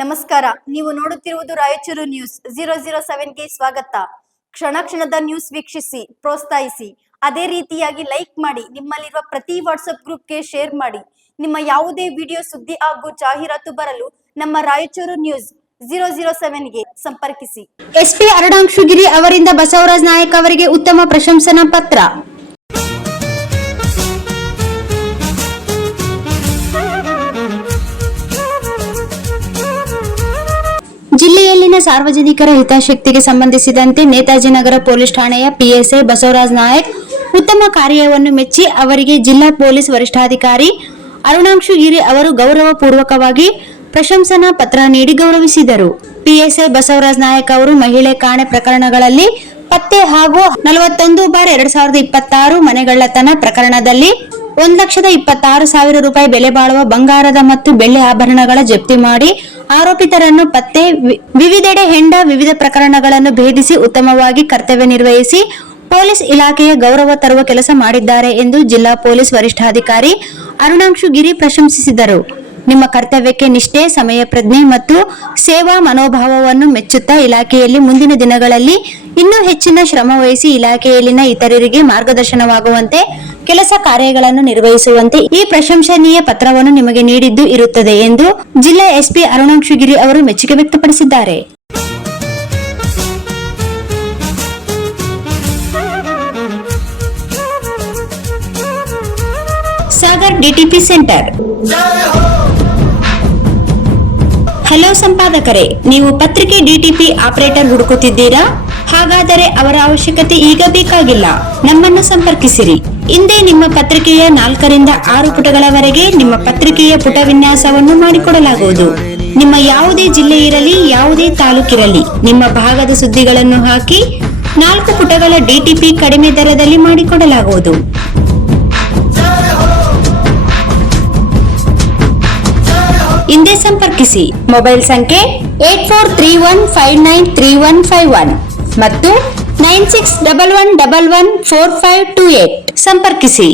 ನಮಸ್ಕಾರ. ನೀವು ನೋಡುತ್ತಿರುವುದು ರಾಯಚೂರು ನ್ಯೂಸ್ 007ಗೆ ಸ್ವಾಗತ. ಕ್ಷಣ ಕ್ಷಣದ ನ್ಯೂಸ್ ವೀಕ್ಷಿಸಿ, ಪ್ರೋತ್ಸಾಹಿಸಿ. ಅದೇ ರೀತಿಯಾಗಿ ಲೈಕ್ ಮಾಡಿ, ನಿಮ್ಮಲ್ಲಿರುವ ಪ್ರತಿ ವಾಟ್ಸ್ಆಪ್ ಗ್ರೂಪ್ಗೆ ಶೇರ್ ಮಾಡಿ. ನಿಮ್ಮ ಯಾವುದೇ ವಿಡಿಯೋ, ಸುದ್ದಿ ಹಾಗೂ ಜಾಹೀರಾತು ಬರಲು ನಮ್ಮ ರಾಯಚೂರು ನ್ಯೂಸ್ 007ಗೆ ಸಂಪರ್ಕಿಸಿ. ಎಸ್ಪಿ ಅರುಣಾಂಶುಗಿರಿ ಅವರಿಂದ ಬಸವರಾಜ್ ನಾಯಕ್ ಅವರಿಗೆ ಉತ್ತಮ ಪ್ರಶಂಸನಾ ಪತ್ರ. ಜಿಲ್ಲೆಯಲ್ಲಿನ ಸಾರ್ವಜನಿಕರ ಹಿತಾಸಕ್ತಿಗೆ ಸಂಬಂಧಿಸಿದಂತೆ ನೇತಾಜಿ ನಗರ ಪೊಲೀಸ್ ಠಾಣೆಯ ಪಿಎಸ್ಐ ಬಸವರಾಜ್ ನಾಯಕ್ ಉತ್ತಮ ಕಾರ್ಯವನ್ನು ಮೆಚ್ಚಿ ಅವರಿಗೆ ಜಿಲ್ಲಾ ಪೊಲೀಸ್ ವರಿಷ್ಠಾಧಿಕಾರಿ ಅರುಣಾಂಶುಗಿರಿ ಅವರು ಗೌರವ ಪೂರ್ವಕವಾಗಿ ಪ್ರಶಂಸನಾ ಪತ್ರ ನೀಡಿ ಗೌರವಿಸಿದರು. ಪಿಎಸ್ಐ ಬಸವರಾಜ್ ನಾಯಕ್ ಅವರು ಮಹಿಳೆ ಕಾಣೆ ಪ್ರಕರಣಗಳಲ್ಲಿ ಪತ್ತೆ ಹಾಗೂ 41/2026 ಮನೆಗಳ್ಳತನ ಪ್ರಕರಣದಲ್ಲಿ 1,26,000 ರೂಪಾಯಿ ಬೆಲೆ ಬಾಳುವ ಬಂಗಾರದ ಮತ್ತು ಬೆಳ್ಳಿ ಆಭರಣಗಳ ಜಪ್ತಿ ಮಾಡಿ ಆರೋಪಿತರನ್ನು ಪತ್ತೆ, ವಿವಿಧೆಡೆ ಹೆಂಡ ವಿವಿಧ ಪ್ರಕರಣಗಳನ್ನು ಭೇದಿಸಿ ಉತ್ತಮವಾಗಿ ಕರ್ತವ್ಯ ನಿರ್ವಹಿಸಿ ಪೊಲೀಸ್ ಇಲಾಖೆಯ ಗೌರವ ತರುವ ಕೆಲಸ ಮಾಡಿದ್ದಾರೆ ಎಂದು ಜಿಲ್ಲಾ ಪೊಲೀಸ್ ವರಿಷ್ಠಾಧಿಕಾರಿ ಅರುಣಾಂಶುಗಿರಿ ಪ್ರಶಂಸಿಸಿದರು. ನಿಮ್ಮ ಕರ್ತವ್ಯಕ್ಕೆ ನಿಷ್ಠೆ, ಸಮಯ ಪ್ರಜ್ಞೆ ಮತ್ತು ಸೇವಾ ಮನೋಭಾವವನ್ನು ಮೆಚ್ಚುತ್ತಾ ಇಲಾಖೆಯಲ್ಲಿ ಮುಂದಿನ ದಿನಗಳಲ್ಲಿ ಇನ್ನೂ ಹೆಚ್ಚಿನ ಶ್ರಮ ವಹಿಸಿ ಇಲಾಖೆಯಲ್ಲಿನ ಇತರರಿಗೆ ಮಾರ್ಗದರ್ಶನವಾಗುವಂತೆ ಕೆಲಸ ಕಾರ್ಯಗಳನ್ನು ನಿರ್ವಹಿಸುವಂತೆ ಈ ಪ್ರಶಂಸನೀಯ ಪತ್ರವನ್ನು ನಿಮಗೆ ನೀಡಿದ್ದು ಇರುತ್ತದೆ ಎಂದು ಜಿಲ್ಲಾ ಎಸ್ಪಿ ಅರುಣಾಂಶುಗಿರಿ ಅವರು ಮೆಚ್ಚುಗೆ ವ್ಯಕ್ತಪಡಿಸಿದ್ದಾರೆ. Sagar DTP centre. ಹಲೋ ಸಂಪಾದಕರೇ, ನೀವು ಪತ್ರಿಕೆ ಡಿಟಿಪಿ ಆಪರೇಟರ್ ಹುಡುಕುತ್ತಿದ್ದೀರಾ? ಹಾಗಾದರೆ ಅವರ ಅವಶ್ಯಕತೆ ಈಗ ಬೇಕಾಗಿಲ್ಲ. ನಮ್ಮನ್ನು ಸಂಪರ್ಕಿಸಿರಿ. ಇಂದೇ ನಿಮ್ಮ ಪತ್ರಿಕೆಯ 4 ರಿಂದ 6 ಪುಟಗಳವರೆಗೆ ನಿಮ್ಮ ಪತ್ರಿಕೆಯ ಪುಟ ವಿನ್ಯಾಸವನ್ನು ಮಾಡಿಕೊಡಲಾಗುವುದು. ನಿಮ್ಮ ಯಾವುದೇ ಜಿಲ್ಲೆ ಇರಲಿ, ಯಾವುದೇ ತಾಲೂಕಿರಲಿ, ನಿಮ್ಮ ಭಾಗದ ಸುದ್ದಿಗಳನ್ನು ಹಾಕಿ 4 ಪುಟಗಳ ಡಿಟಿಪಿ ಕಡಿಮೆ ದರದಲ್ಲಿ ಮಾಡಿಕೊಡಲಾಗುವುದು. ಹಿಂದೆ ಸಂಪರ್ಕಿಸಿ. ಮೊಬೈಲ್ ಸಂಖ್ಯೆ 8431593151 ಮತ್ತು 9611114528 ಸಂಪರ್ಕಿಸಿ.